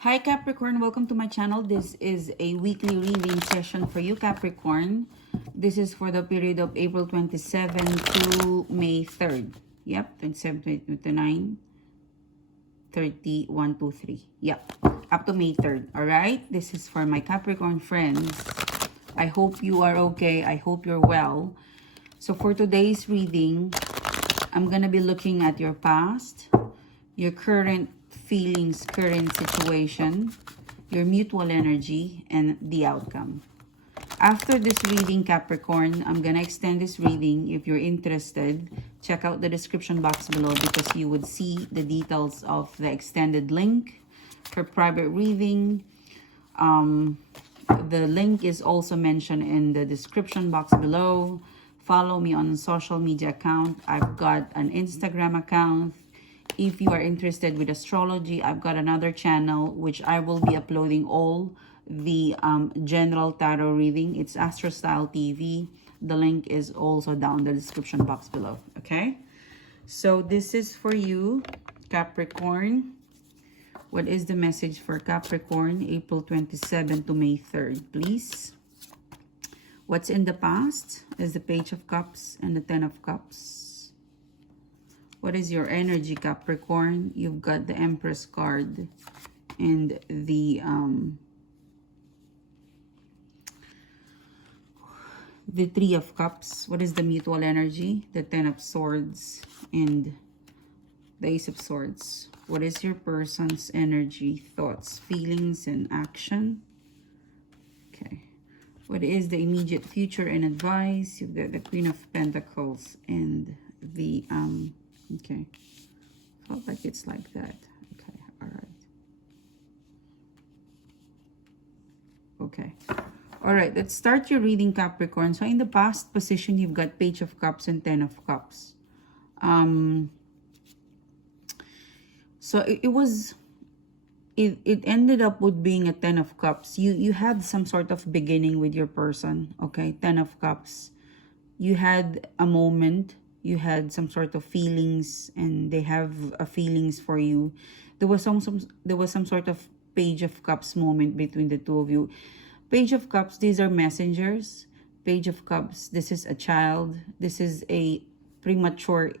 Hi Capricorn, welcome to my channel. This is a weekly reading session for you Capricorn. This is for the period of April 27 to May 3rd. Yep, 27, 29, 30, 1, 2, 3. Yep, up to May 3rd. Alright, this is for my Capricorn friends. I hope you are okay. I hope you're well. So for today's reading, I'm gonna be looking at your past, your current feelings, current situation, your mutual energy, and the outcome. After this reading, Capricorn, I'm gonna extend this reading. If you're interested, check out the description box below because you would see the details of the extended link for private reading. The link is also mentioned in the description box below. Follow me on social media account. I've got an Instagram account. If you are interested with astrology, I've got another channel which I will be uploading all the general tarot reading. It's Astro Style TV. The link is also down the description box below. Okay, so this is for you, Capricorn. What is the message for Capricorn, April 27 to May 3rd, please? What's in the past is the Page of Cups and the Ten of Cups. What is your energy, Capricorn? You've got the Empress card and the Three of Cups. What is the mutual energy? The Ten of Swords and the Ace of Swords. What is your person's energy, thoughts, feelings, and action? Okay. What is the immediate future and advice? You've got the Queen of Pentacles and the okay, felt like it's like that. Okay, all right. Okay, all right, let's start your reading, Capricorn. So in the past position, you've got Page of Cups and Ten of Cups. So it ended up with being a Ten of Cups. You had some sort of beginning with your person. Okay, Ten of Cups. You had a moment. You had some sort of feelings, and they have feelings for you. There was some sort of Page of Cups moment between the two of you. Page of Cups, these are messengers. Page of Cups, this is a child. This is a premature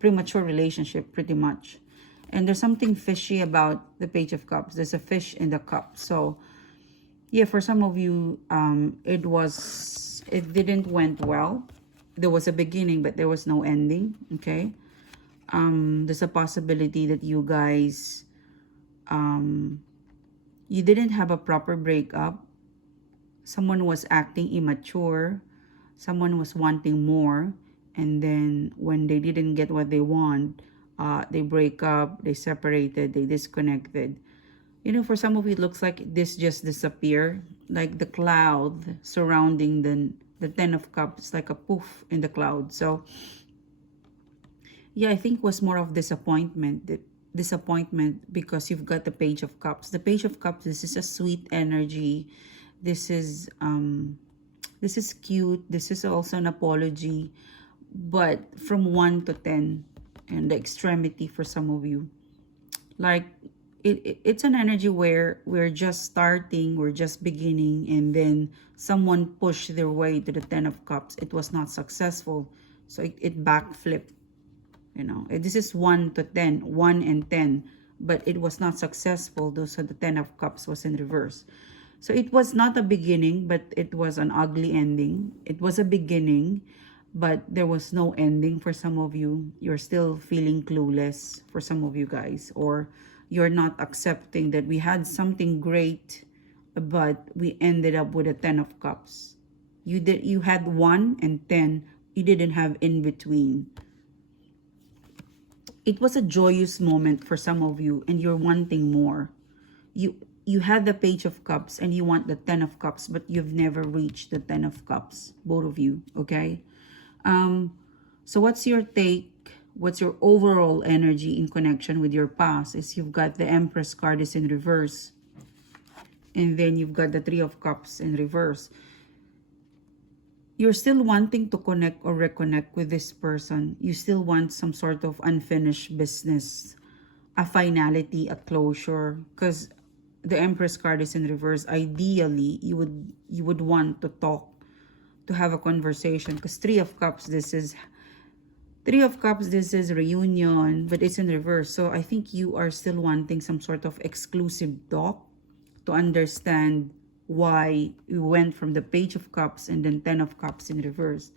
relationship, pretty much. And there's something fishy about the Page of Cups. There's a fish in the cup. So yeah, for some of you, it didn't went well. There was a beginning, but there was no ending. Okay, there's a possibility that you guys you didn't have a proper breakup. Someone was acting immature. Someone was wanting more, and then when they didn't get what they want, they break up, they separated, they disconnected. You know, for some of you, it looks like this just disappeared, like the cloud surrounding the Ten of Cups, like a poof in the cloud. So yeah, I think it was more of disappointment because you've got the Page of Cups. The Page of Cups, this is a sweet energy. This is cute. This is also an apology, but from 1 to 10, and the extremity for some of you, like it's an energy where we're just starting, we're just beginning, and then someone pushed their way to the Ten of Cups. It was not successful, so it backflipped. You know, this is 1 to 10, 1 and 10, but it was not successful. So the Ten of Cups was in reverse. So it was not a beginning, but it was an ugly ending. It was a beginning, but there was no ending for some of you. You're still feeling clueless for some of you guys, or you're not accepting that we had something great, but we ended up with a Ten of Cups. You had 1 and 10. You didn't have in between. It was a joyous moment for some of you, and you're wanting more. You had the Page of Cups and you want the Ten of Cups, but you've never reached the Ten of Cups, both of you. Okay, so what's your take? What's your overall energy in connection with your past? Is you've got the Empress card is in reverse, and then you've got the Three of Cups in reverse. You're still wanting to connect or reconnect with this person. You still want some sort of unfinished business, a finality, a closure, because the Empress card is in reverse, ideally you would want to talk, to have a conversation, because Three of Cups, this is reunion, but it's in reverse. So I think you are still wanting some sort of exclusive talk to understand why you went from the Page of Cups and then Ten of Cups in reverse.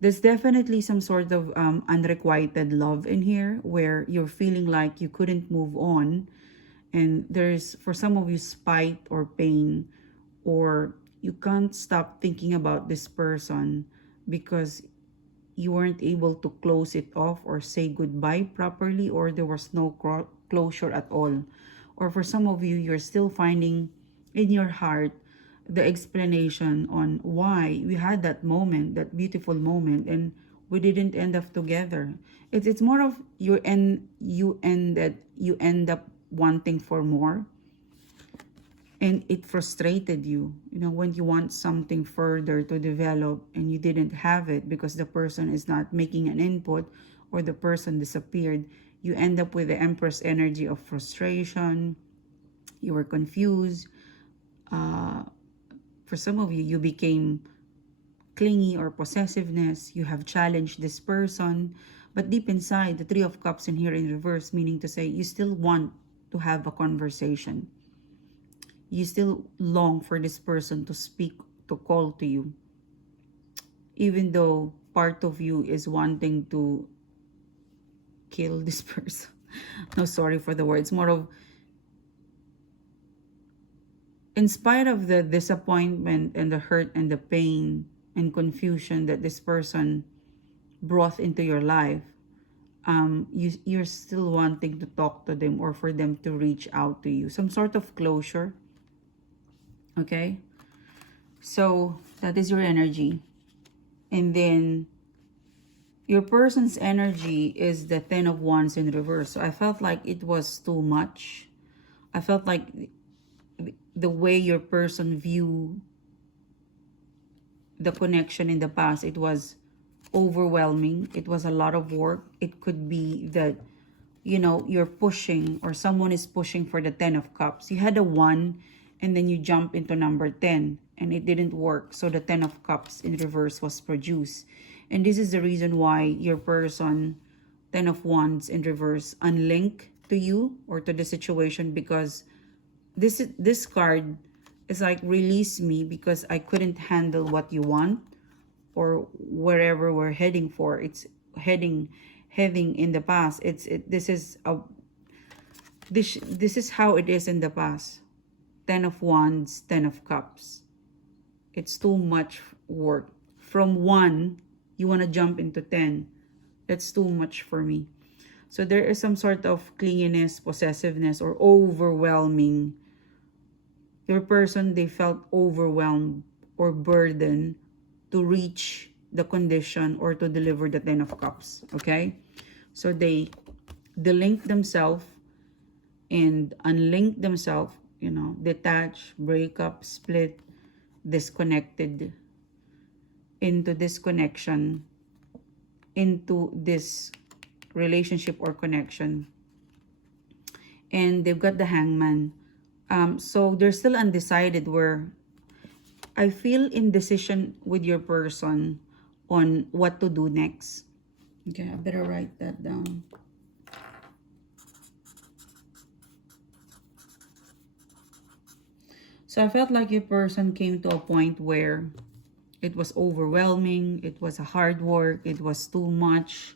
There's definitely some sort of unrequited love in here where you're feeling like you couldn't move on. And there's, for some of you, spite or pain, or you can't stop thinking about this person because you weren't able to close it off or say goodbye properly, or there was no closure at all. Or for some of you, you're still finding in your heart the explanation on why we had that moment, that beautiful moment, and we didn't end up together. It's more of you end up wanting for more, and it frustrated you, when you want something further to develop and you didn't have it because the person is not making an input or the person disappeared. You end up with the Empress energy of frustration. You were confused. For some of you, you became clingy or possessiveness. You have challenged this person. But deep inside, the Three of Cups in here in reverse, meaning to say you still want to have a conversation. You still long for this person to speak, to call to you. Even though part of you is wanting to kill this person. No, sorry for the words. More of, in spite of the disappointment and the hurt and the pain and confusion that this person brought into your life, you're still wanting to talk to them or for them to reach out to you. Some sort of closure. Okay? So, that is your energy. And then, your person's energy is the Ten of Wands in reverse. So, I felt like it was too much. I felt like the way your person viewed the connection in the past, it was overwhelming. It was a lot of work. It could be that, you're pushing, or someone is pushing for the Ten of Cups. You had a 1, and then you jump into number 10, and it didn't work. So the Ten of Cups in reverse was produced. And this is the reason why your person, Ten of Wands in reverse, unlinked to you or to the situation, because this card is like, release me because I couldn't handle what you want, or wherever we're heading for. It's heading in the past. This is how it is in the past. Ten of Wands, Ten of Cups. It's too much work. From 1, you want to jump into 10. That's too much for me. So there is some sort of clinginess, possessiveness, or overwhelming. Your person, they felt overwhelmed or burdened to reach the condition or to deliver the Ten of Cups. Okay? So they delink themselves and unlink themselves, detach, break up, split, disconnected, into this connection, into this relationship or connection. And they've got the Hangman. So they're still undecided, where I feel indecision with your person on what to do next. Okay, I better write that down. So I felt like your person came to a point where it was overwhelming, it was a hard work, it was too much,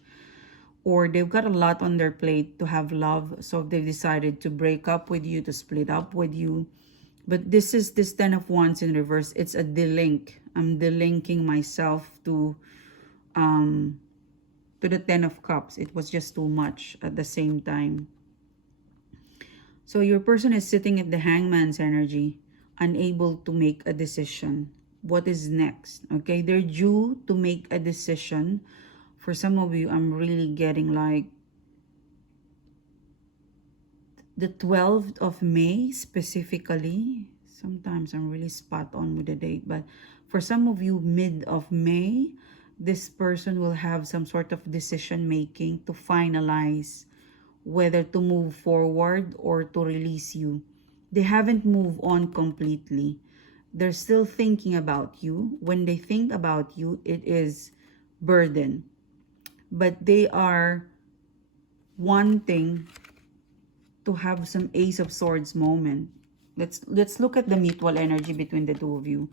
or they've got a lot on their plate to have love, so they decided to break up with you, to split up with you. But this Ten of Wands in reverse. It's a delink. I'm delinking myself to the Ten of Cups. It was just too much at the same time. So your person is sitting at the Hangman's energy, unable to make a decision. What is next? Okay, they're due to make a decision. For some of you, I'm really getting like the 12th of May specifically. Sometimes I'm really spot on with the date, but for some of you, mid of May, this person will have some sort of decision making to finalize whether to move forward or to release you. They haven't moved on completely. They're still thinking about you. When they think about you, it is burden. But they are wanting to have some Ace of Swords moment. Let's look at the mutual energy between the two of you.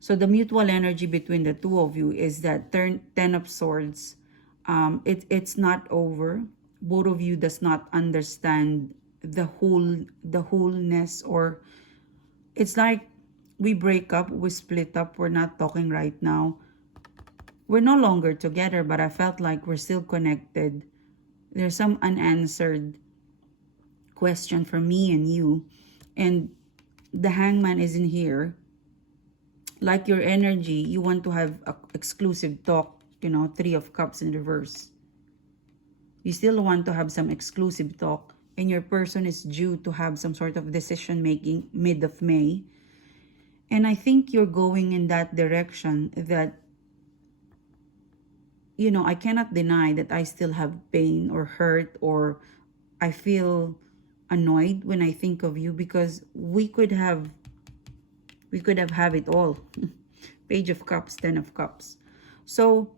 So the mutual energy between the two of you is that Ten of Swords. It's not over. Both of you does not understand the wholeness, or it's like we break up, we split up, we're not talking right now. We're no longer together, but I felt like we're still connected. There's some unanswered question for me and you, and the Hangman is in here. Like your energy, you want to have a exclusive talk, you know, Three of Cups in reverse. You still want to have some exclusive talk, and your person is due to have some sort of decision making mid of May. And I think you're going in that direction that, you know, I cannot deny that I still have pain or hurt, or I feel annoyed when I think of you, because we could have have it all. Page of Cups, Ten of Cups. So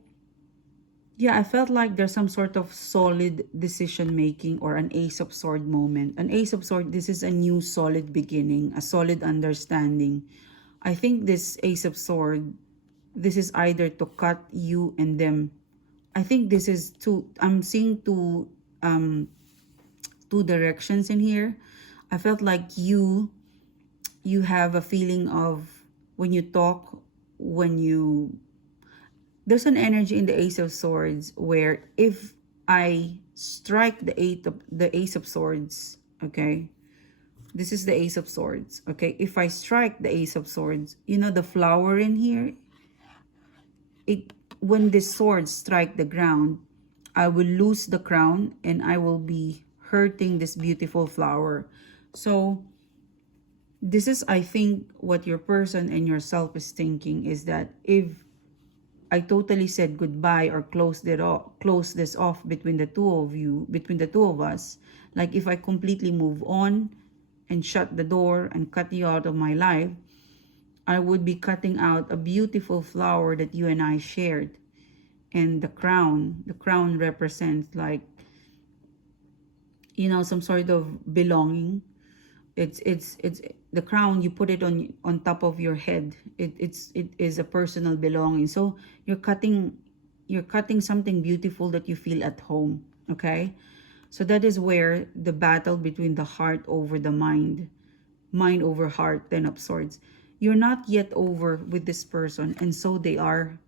yeah, I felt like there's some sort of solid decision making or an Ace of Sword moment. An Ace of Sword, this is a new solid beginning, a solid understanding. I think this Ace of Sword, this is either to cut you and them. I think this is two, I'm seeing two directions in here. I felt like you have a feeling of, when you talk, there's an energy in the Ace of Swords where if I strike the Ace of Swords, okay, this is the Ace of Swords, okay, if I strike the Ace of Swords, you know, the flower in here, when this sword strike the ground, I will lose the crown and I will be hurting this beautiful flower. So this is, I think, what your person and yourself is thinking, is that if I totally said goodbye or close this off between the two of you, between the two of us, like if I completely move on and shut the door and cut you out of my life, I would be cutting out a beautiful flower that you and I shared. And the crown represents, like, you know, some sort of belonging. It's the crown, you put it on top of your head. It is a personal belonging. So you're cutting something beautiful that you feel at home, okay? So that is where the battle between the heart over the mind over heart, Ten of Swords. You're not yet over with this person, and so they are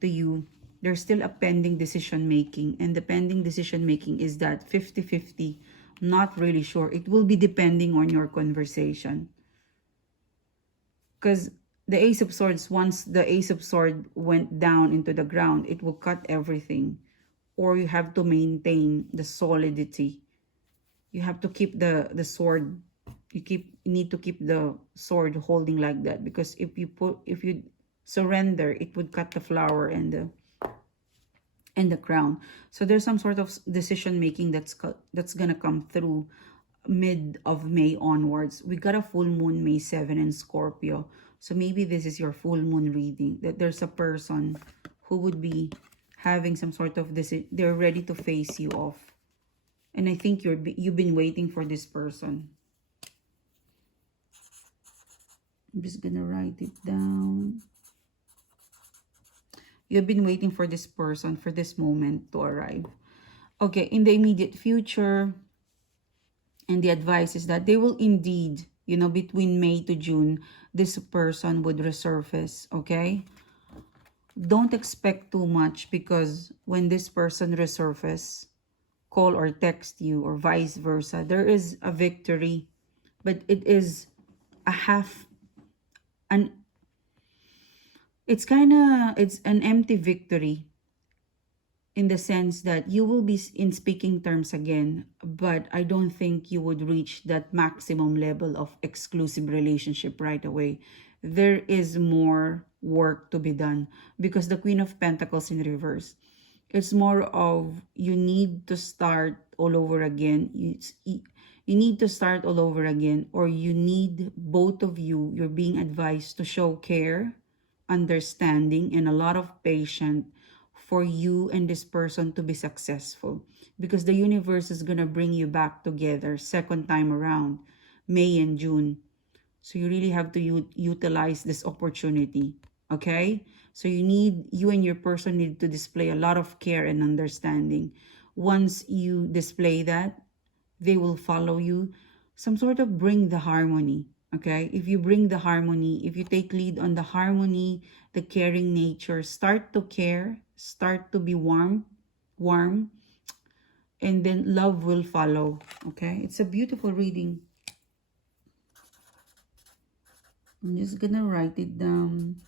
to you. There's still a pending decision making, and the pending decision making is that 50-50. Not really sure. It will be depending on your conversation. Because the Ace of Swords, once the Ace of Swords went down into the ground, it will cut everything. Or you have to maintain the solidity. You have to keep the sword. You need to keep the sword holding like that, because if you surrender, it would cut the flower and the crown. So there's some sort of decision making that's gonna come through mid of May onwards. We got a full moon May 7 in Scorpio. So maybe this is your full moon reading, that there's a person who would be having some sort of this, they're ready to face you off. And I think you've been waiting for this person. I'm just gonna write it down. You've been waiting for this person, for this moment to arrive. Okay, in the immediate future, and the advice is that they will indeed, you know, between May to June, this person would resurface, okay? Don't expect too much, because when this person resurface, call or text you or vice versa, there is a victory, but it is a half, it's an empty victory, in the sense that you will be in speaking terms again, but I don't think you would reach that maximum level of exclusive relationship right away. There is more work to be done, because the Queen of Pentacles in reverse, it's more of, you need to start all over again. You need to start all over again, or you need, both of you, you're being advised to show care, understanding, and a lot of patience for you and this person to be successful. Because the universe is going to bring you back together second time around, May and June. So you really have to utilize this opportunity. Okay? So you and your person need to display a lot of care and understanding. Once you display that, they will follow you. Some sort of bring the harmony. Okay? If you bring the harmony, if you take lead on the harmony, the caring nature, start to care, start to be warm, and then love will follow. Okay? It's a beautiful reading. I'm just gonna write it down.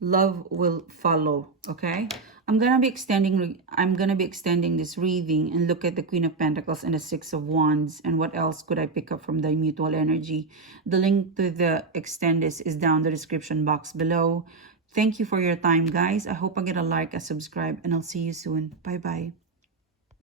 Love will follow. Okay, I'm gonna be extending this reading and look at the Queen of Pentacles and the Six of Wands, and what else could I pick up from the mutual energy. The link to the extend is down the description box below. Thank you for your time, guys. I hope I get a like, a subscribe, and I'll see you soon. Bye bye.